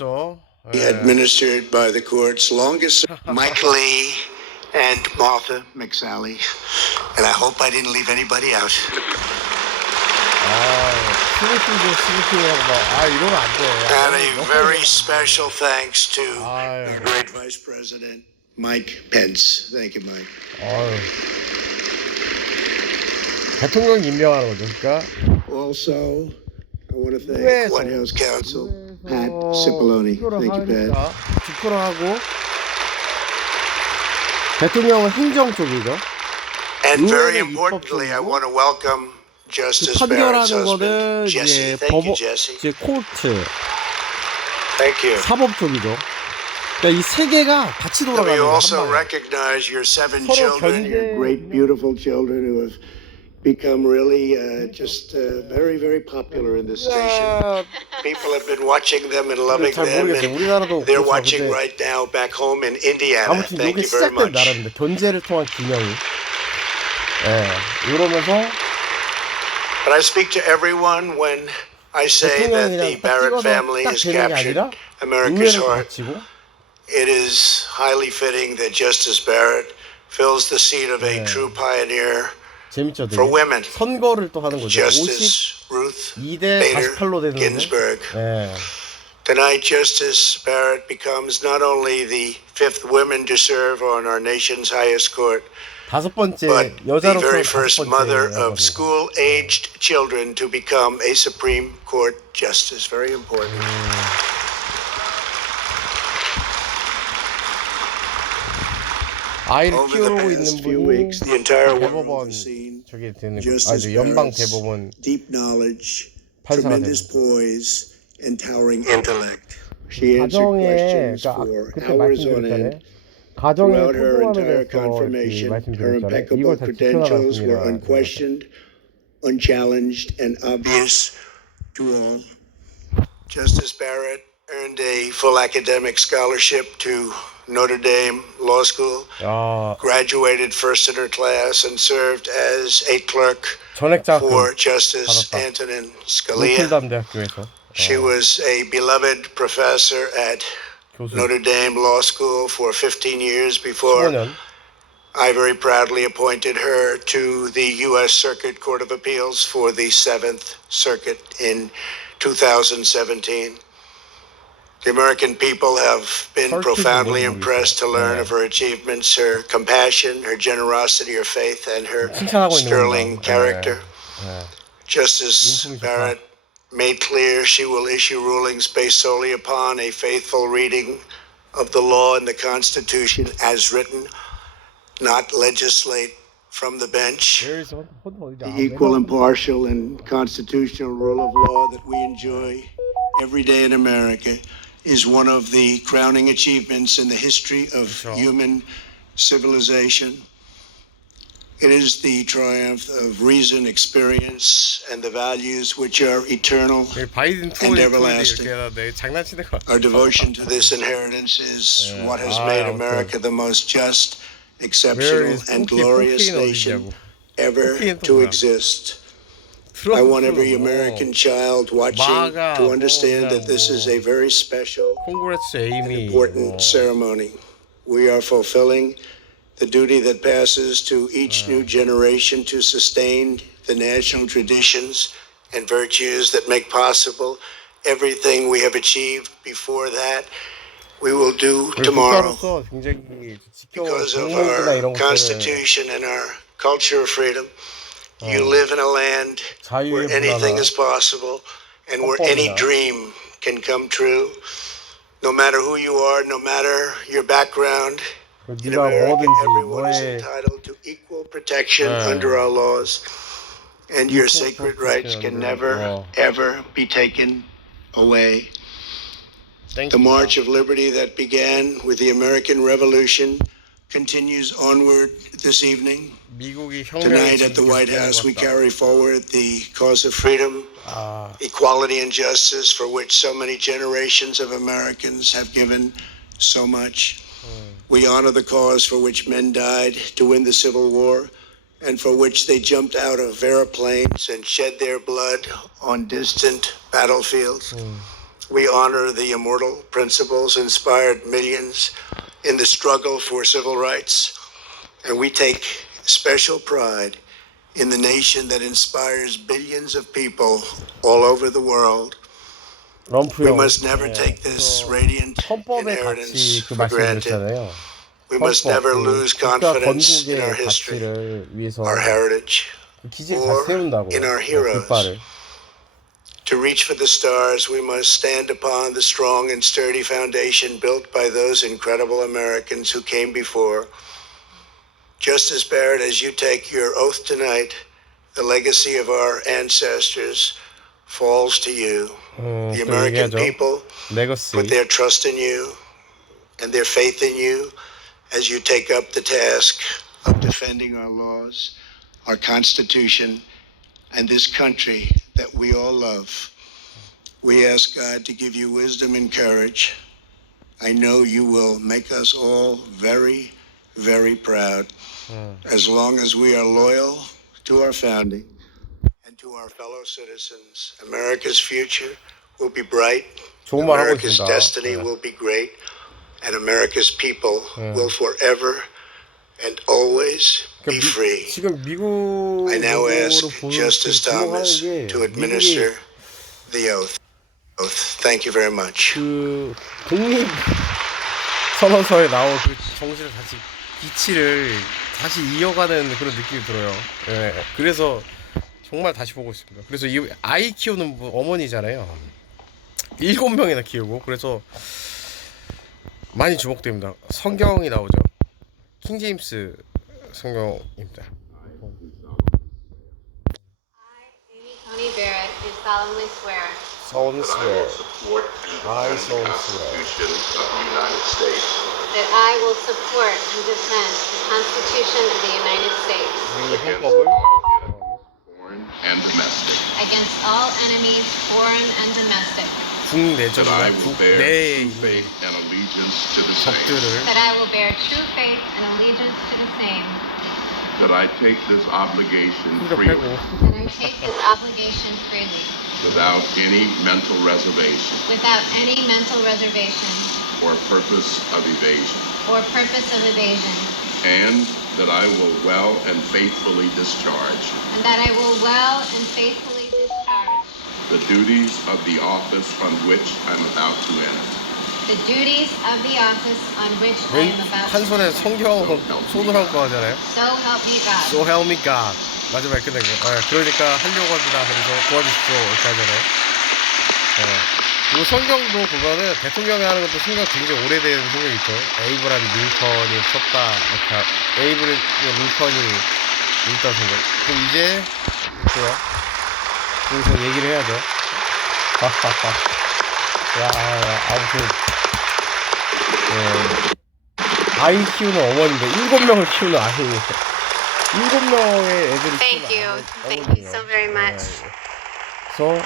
나왔죠. administered by the court's longest, Mike Lee and Martha McSally. And I hope I didn't leave anybody out. 이러면 안 돼. And a very special thanks to the great Vice President Mike Pence. Thank you, Mike. 대통령 임명하는 거죠, 그러니까. Also, I want to thank White House Counsel Pat Cipollone. Thank you, Pat. 집권하고 대통령은 행정 쪽이죠. And very importantly, I want to welcome Justice Barrett's husband, Jesse. Thank you, Jesse. 이제 코트, Thank you. 사법 쪽이죠. 그러니까 이 세 개가 같이 Let 돌아가는 me 거예요. also 한 방에. recognize your 7 서로 children, your 견제- great, beautiful children who have become really just very, very popular in this station. People have been watching them and loving 잘 them, 모르겠어요. and 우리나라도 they're 그렇죠. watching 근데 right now back home in Indiana. 아무튼 Thank 이게 you very 시작된 much. 나라입니다. 견제를 통한 균형이. 이러면서 But I speak to everyone when I say that the 대통령이 그냥 딱 Barrett 찍어서 family 딱 has 되는 게 captured 아니라 America's 의회를 heart. 거치고 It is highly fitting that Justice Barrett fills the seat of a true pioneer 재밌죠. for women. 선거를 또 하는 거죠. Justice Ruth 52대 Bader 48로 되는데. Ginsburg. Tonight, Justice Barrett becomes not only the 5th woman to serve on our nation's highest court, 다섯 번째 but the 여자로서 very 다섯 first 번째 mother 여자입니다. of school-aged children to become a Supreme Court justice. Very important. 아이를 Over the 키우고 past 있는 few 분이 weeks, the entire world 대법원 has seen 저게 되는 거. Justice 연방 Barrett's 대법원 deep knowledge, 판사가 tremendous 되는 poise, and towering intellect. She answered 가정에 questions 그러니까 for 그때 hours on 말씀드렸잖아요. end. 가정의 Throughout her 소중함에 entire 대해서 confirmation, her 말씀드렸잖아요. impeccable 이걸 다 credentials were 지켜나갔습니다. unquestioned, unchallenged, and obvious to all. Justice Barrett earned a full academic scholarship to Notre Dame Law School, graduated first in her class, and served as a clerk 전액장학금 for Justice 받았다. Antonin Scalia. 로스쿨 대학교에서 She was a beloved professor at 교수 Notre Dame Law School for 15 years before 15년. I very proudly appointed her to the U.S. Circuit Court of Appeals for the 7th Circuit in 2017. The American people have been profoundly impressed to learn of her achievements, her compassion, her generosity, her faith, and her sterling character. Justice Barrett made clear she will issue rulings based solely upon a faithful reading of the law and the Constitution as written, not legislate from the bench. The equal, impartial, and constitutional rule of law that we enjoy every day in America is one of the crowning achievements in the history of human civilization. It is the triumph of reason, experience, and the values which are eternal and everlasting. Our devotion to this inheritance is what has made America the most just, exceptional, and glorious nation ever to exist. I want every American child watching to understand that this is a very special and important ceremony. We are fulfilling the duty that passes to each new generation to sustain the national traditions and virtues that make possible everything we have achieved before that. We will do tomorrow because of our Constitution and our culture of freedom. You live in a land where anything is possible and where any dream can come true. No matter who you are, no matter your background, in America, everyone is entitled to equal protection under our laws, and your sacred rights can never, ever be taken away. The march of liberty that began with the American Revolution continues onward this evening. Tonight at the White House, we carry forward the cause of freedom, equality, and justice for which so many generations of Americans have given so much. We honor the cause for which men died to win the Civil War and for which they jumped out of airplanes and shed their blood on distant battlefields. We honor the immortal principles inspired millions in the struggle for civil rights, and we take special pride in the nation that inspires billions of people all over the world. We 럼프형. must never take this radiant 헌법의 inheritance 가치 그 for granted. 말씀드렸잖아요. We must never lose 국가 confidence in our 건국의 history, 가치를 위해서 our heritage, 그 기지를 다 or 세운다고요. in our heroes. 깃발을. To reach for the stars, we must stand upon the strong and sturdy foundation built by those incredible Americans who came before. Justice Barrett, as you take your oath tonight, the legacy of our ancestors falls to you. The American people put their trust in you and their faith in you as you take up the task of defending our laws, our Constitution, and this country that we all love. We ask God to give you wisdom and courage. I know you will make us all very, very proud. As long as we are loyal to our founding and to our fellow citizens, America's future will be bright, America's destiny will be great, and America's people will forever and always be free. 지금 미국 I now ask Justice Thomas to administer the oath. Thank you very much. 그 독립 선언서에 나온 그 정신을 다시 기치를 다시 이어가는 그런 느낌이 들어요. 예. 그래서 정말 다시 보고 있습니다. 그래서 이 아이 키우는 어머니잖아요. 7명이나 키우고 그래서 많이 주목됩니다. 성경이 나오죠. 킹 제임스 성경입니다. Amy Barrett, do solemnly swear solemnly swear. I solemnly swear. that I will support and defend the Constitution of the United States 이 헌법을 foreign and domestic. against all enemies, foreign and domestic, That I 국내적이나 will bear 국내의 true faith and allegiance to the same. 적들을 that I will bear true faith and allegiance to the same, That I take this obligation 힘들어 freely, 빼고 and I take this obligation freely, without any mental reservation without any mental reservation or purpose of evasion. or purpose of evasion, And that I will well and faithfully discharge and that I will well and faithfully discharge the duties of the office on which I'm about to enter. the duties of the office on which I am about 한 to 손에 enter. 성경 손을 하고 하잖아요. So help me God. So help me God. 마지막에 끝낸 거. 그러니까 하려고 합니다. 그래서 도와주십시오. 이렇게 하잖아요. 그리고 성경도 보면은 대통령이 하는 것도 성경 굉장히 오래된 성경이 있죠. 에이브라임 링컨이 썼다. 이렇게 에이브라임 링컨이 읽던 성경. 그럼 이제 뭐야? 여기서 얘기를 해야죠. 야, 아무튼 아이 키우는 어머니인데 7명을 키우는 아이 7명의 애들이 Thank 키우는 you. Thank you 어머니예요. so very much. 그래서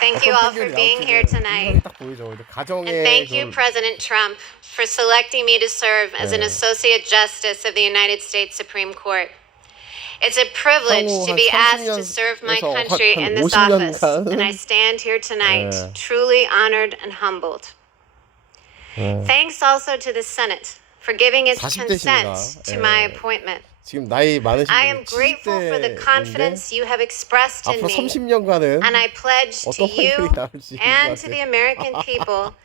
Thank you all for being here tonight. 딱 보이죠. 이제 가정의 And thank you, 그 President Trump, for selecting me to serve as an Associate Justice of the United States Supreme Court. It's a privilege 향후 to 한 be asked to 30년 serve my 에서 country 한 in this 50년간 office, and I stand here tonight truly honored and humbled. Thanks also to the Senate for giving its 40대십니다. consent to my appointment. 지금 나이 많으신 I am 분이 grateful for the 70대인데 confidence you have expressed in 앞으로 me, 30년간은 and I pledge to 어떤 you 환경이 나올지 and to the American people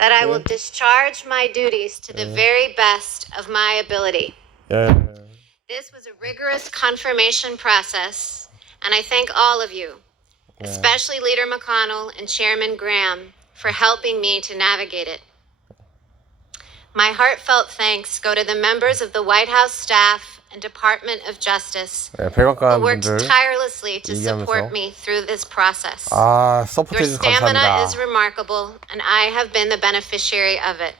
that I will discharge my duties to the very best of my ability. This was a rigorous confirmation process, and I thank all of you, especially Leader McConnell and Chairman Graham, for helping me to navigate it. My heartfelt thanks go to the members of the White House staff and Department of Justice who 백악관 worked 분들 tirelessly to 얘기하면서 support me through this process. 아 Your 서포트해 주셔서 stamina 감사합니다. is remarkable, and I have been the beneficiary of it.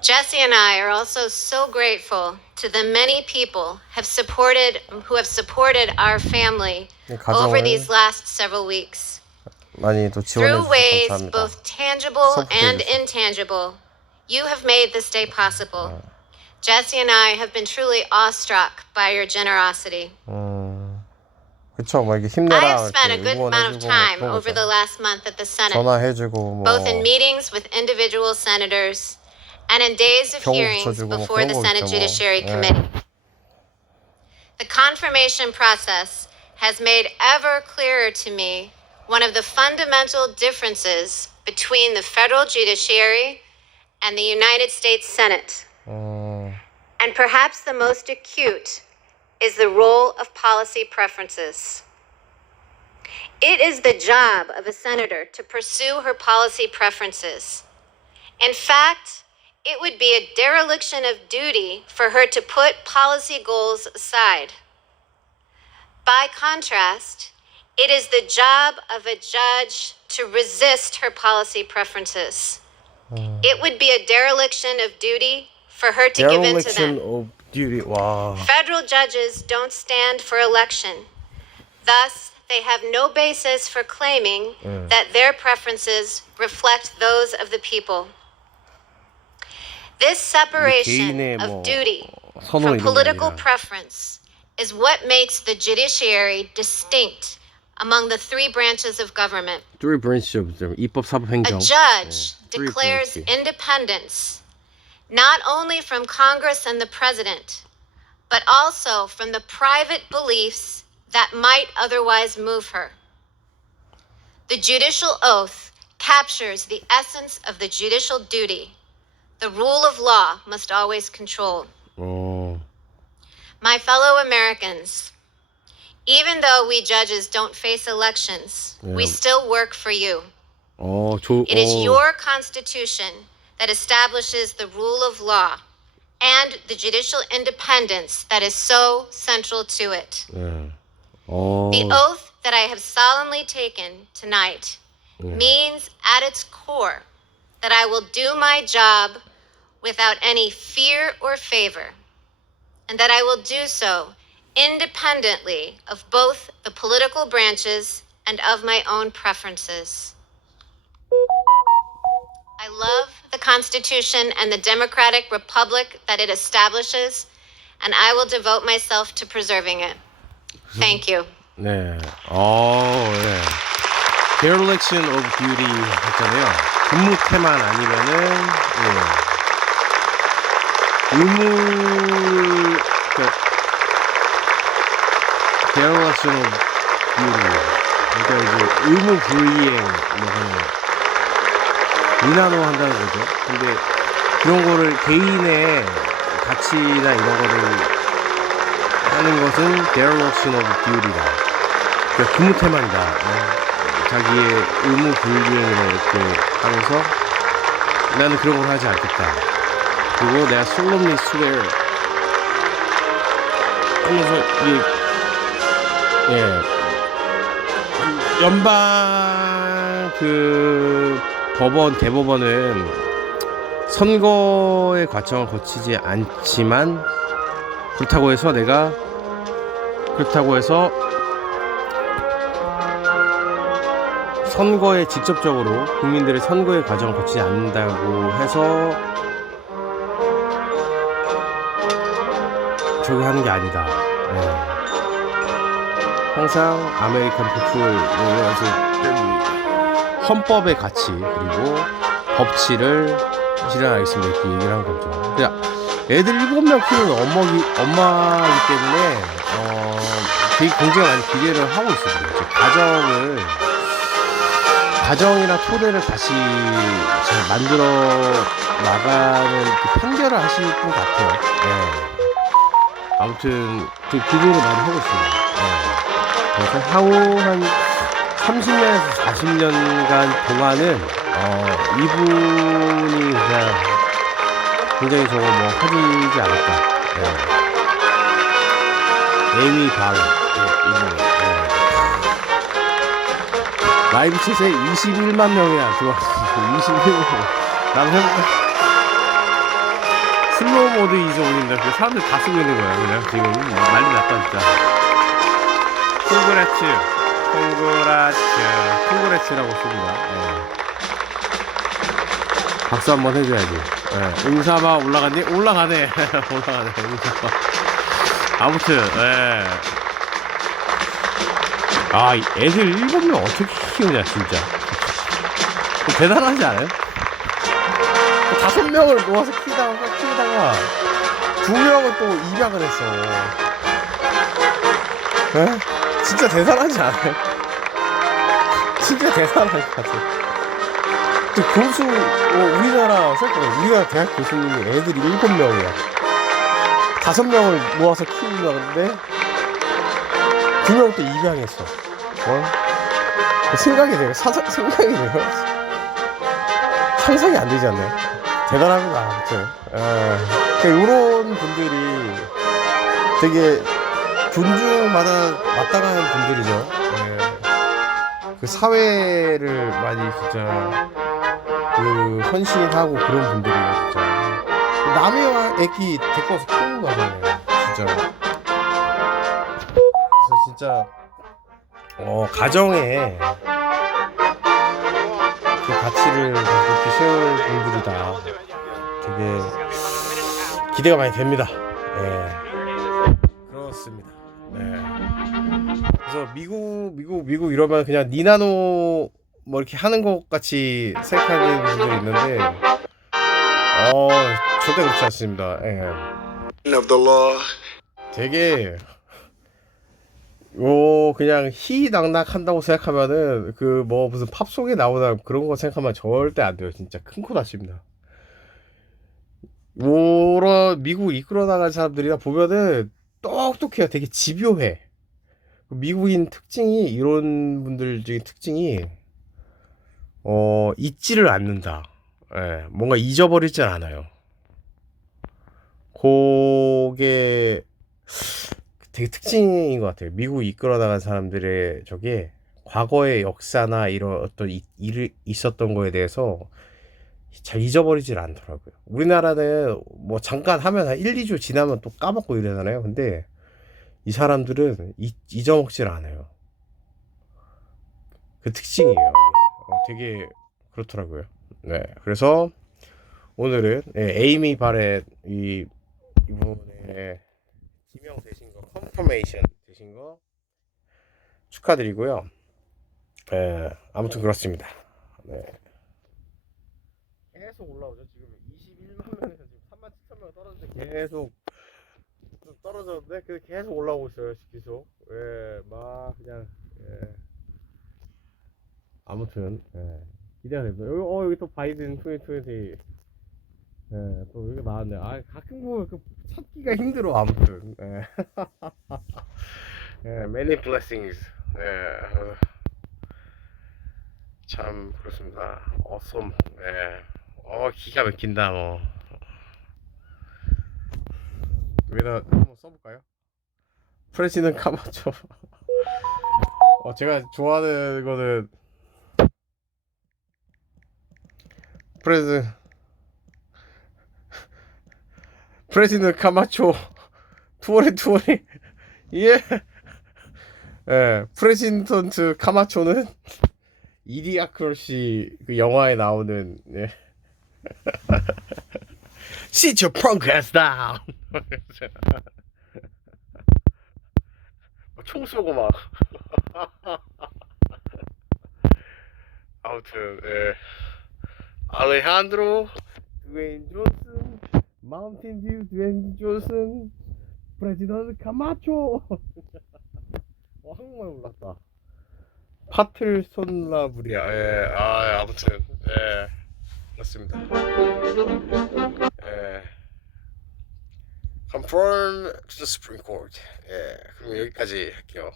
Jesse and I are also so grateful to the many people who have supported our family over 가정을 these last several weeks. 많이 또 지원해 Through 주셔서 ways 감사합니다. both tangible 서포트해 and 주셔서. intangible, you have made this day possible. Jesse and I have been truly awestruck by your generosity. 그쵸, 뭐 이게 I 힘내라 have spent a 이렇게 good amount of 응원해주고 time 그런 over 거죠. the last month at the Senate, 전화해주고 뭐 both in meetings with individual senators and in days of 경고 hearings 붙여주고 뭐 before 그런 the 거 Senate 있죠, 뭐. Judiciary 예. Committee. The confirmation process has made ever clearer to me one of the fundamental differences between the federal judiciary and the United States Senate. And perhaps the most acute is the role of policy preferences. It is the job of a senator to pursue her policy preferences. In fact, it would be a dereliction of duty for her to put policy goals aside. By contrast, it is the job of a judge to resist her policy preferences. It would be a dereliction of duty for her to give in to Dereliction them. of duty. 와. Federal judges don't stand for election. Thus, they have no basis for claiming that their preferences reflect those of the people. This separation 개인의 of 뭐 duty 선호 from 이런 게 political 아니라. preference is what makes the judiciary distinct among the three branches of government. Three branches of the 입법, 사법, A 행정. judge three declares branches. independence not only from Congress and the president, but also from the private beliefs that might otherwise move her. The judicial oath captures the essence of the judicial duty. The rule of law must always control. 어. My fellow Americans, even though we judges don't face elections, we still work for you. It is your constitution that establishes the rule of law and the judicial independence that is so central to it. 예. The oath that I have solemnly taken tonight means at its core that I will do my job without any fear or favor, and that I will do so independently of both the political branches and of my own preferences. I love the Constitution and the democratic republic that it establishes, and I will devote myself to preserving it. Thank you. 네. 네. Dereliction of duty 했잖아요. 근무태만 아니면은 의무 dereliction of duty. 그러니까 이제 의무 불이행 뭐 하는 거. 민환호 한다는 거죠. 근데 그런 거를 개인의 가치나 이런 거를 하는 것은 dereliction of duty다. 그러니까 근무태만이다. 자기의 의무 불이행을 이렇게 하면서 나는 그런 걸 하지 않겠다. 그리고 내가 solemnly swear 하면서 연방 법원, 대법원은 선거의 과정을 거치지 않지만 그렇다고 해서 선거에 직접적으로 국민들의 선거의 과정을 거치지 않는다고 해서 저기 하는 게 아니다. 항상 아메리칸 피플 헌법의 가치 그리고 법치를 실현하겠습니다 이렇게 얘기를 한 거죠. 애들 7명 키우는 엄마이기 때문에 되게 굉장히 많이 기대를 하고 있습니다. 가정이나 토대를 다시 잘 만들어 나가는 편결을 하실 분 같아요. 아무튼 좀 기대를 많이 하고 있습니다. 그래서 향후 한 30년에서 40년간 동안은 이분이 그냥 굉장히 저거 뭐 커지지 않을까. 에이미 바렛 이분. 라이브 챗에 21만 명이나 들어왔어요. 21만. 나도 해볼까? 슬로우 모드 이제 올린다. 그 사람들 다 쓰고 있는 거야. 그냥 지금 난리 났다 진짜. 콩그라츠라고 씁니다. 박수 한번 해줘야지. 응사마 올라갔니? 올라가네. 응사마. 아무튼 아, 애들 7명 어떻게 키우냐, 진짜. 대단하지 않아요? 5명을 모아서 키우다가 2명은 또 입양을 했어. 에? 진짜 대단하지 않아요? 진짜 대단한 것 같아. 교수, 우리나라 대학 교수님이 애들이 7명이야. 5명을 모아서 키우려는데 2명 또 입양했어. 생각이 돼요. 생각이 돼요. 상상이 안 되지 않나요? 대단합니다. 아무튼. 이런 분들이 되게 마땅한 분들이죠. 그 사회를 많이 진짜 헌신하고 그런 분들이에요, 진짜. 남의 애기 데리고 와서 키우는 거잖아요, 진짜. 그래서 진짜 가정에 그 가치를 그렇게 세울 분들이다. 되게 기대가 많이 됩니다. 그렇습니다. 그래서 미국 이러면 그냥 니나노 뭐 이렇게 하는 것 같이 생각하는 분들이 있는데 절대 그렇지 않습니다. of the law. 되게 그냥 희희낙낙한다고 생각하면은 그 뭐 무슨 팝송에 나오나 그런 거 생각하면 절대 안 돼요. 진짜 큰 코 다칩니다. 미국 이끌어 나간 사람들이나 보면은 똑똑해요. 되게 집요해. 미국인 특징이, 이런 분들 중에 특징이 잊지를 않는다. 뭔가 잊어버리질 않아요. 그게 되게 특징인 것 같아요. 미국 이끌어 나간 사람들의 저게 과거의 역사나 이런 어떤 일이 있었던 거에 대해서 잘 잊어버리질 않더라고요. 우리나라는 뭐 잠깐 하면 한 1, 2주 지나면 또 까먹고 이러잖아요. 근데 이 사람들은 잊어먹질 않아요. 그 특징이에요. 되게 그렇더라고요. 그래서 오늘은 에이미 바렛 이분의 지명 되신 거, 컨퍼메이션 되신 거 축하드리고요. 아무튼 그렇습니다. 계속 올라오죠. 지금 21만 명에서 지금 3만 7천 명 떨어졌는데 계속 떨어졌는데 계속 올라오고 있어요. 계속. 막 그냥 아무튼 기대가 됩니다. 여기 또 바이든 2020 또 여기 나왔네. 가끔 보면 찾기가 힘들어. 아무튼 many blessings. 참 그렇습니다. awesome. 기가 막힌다. 뭐 여기다 한번 써볼까요? 프레시는 카마초. 제가 좋아하는 거는 프레시는 카마초 투어리 프레시던트 카마초는 이디아크러시 그 영화에 나오는 Sit your punk ass down. 총 쏘고 막. 아무튼 알레한드로 드웨인 존슨, 마운틴 듀 드웨인 존슨, 프레지던트 카마초. 한국말 몰랐다. 파틀손라브리아. 아무튼 그렇습니다. Confirm to the Supreme Court. 그럼 여기까지 할게요.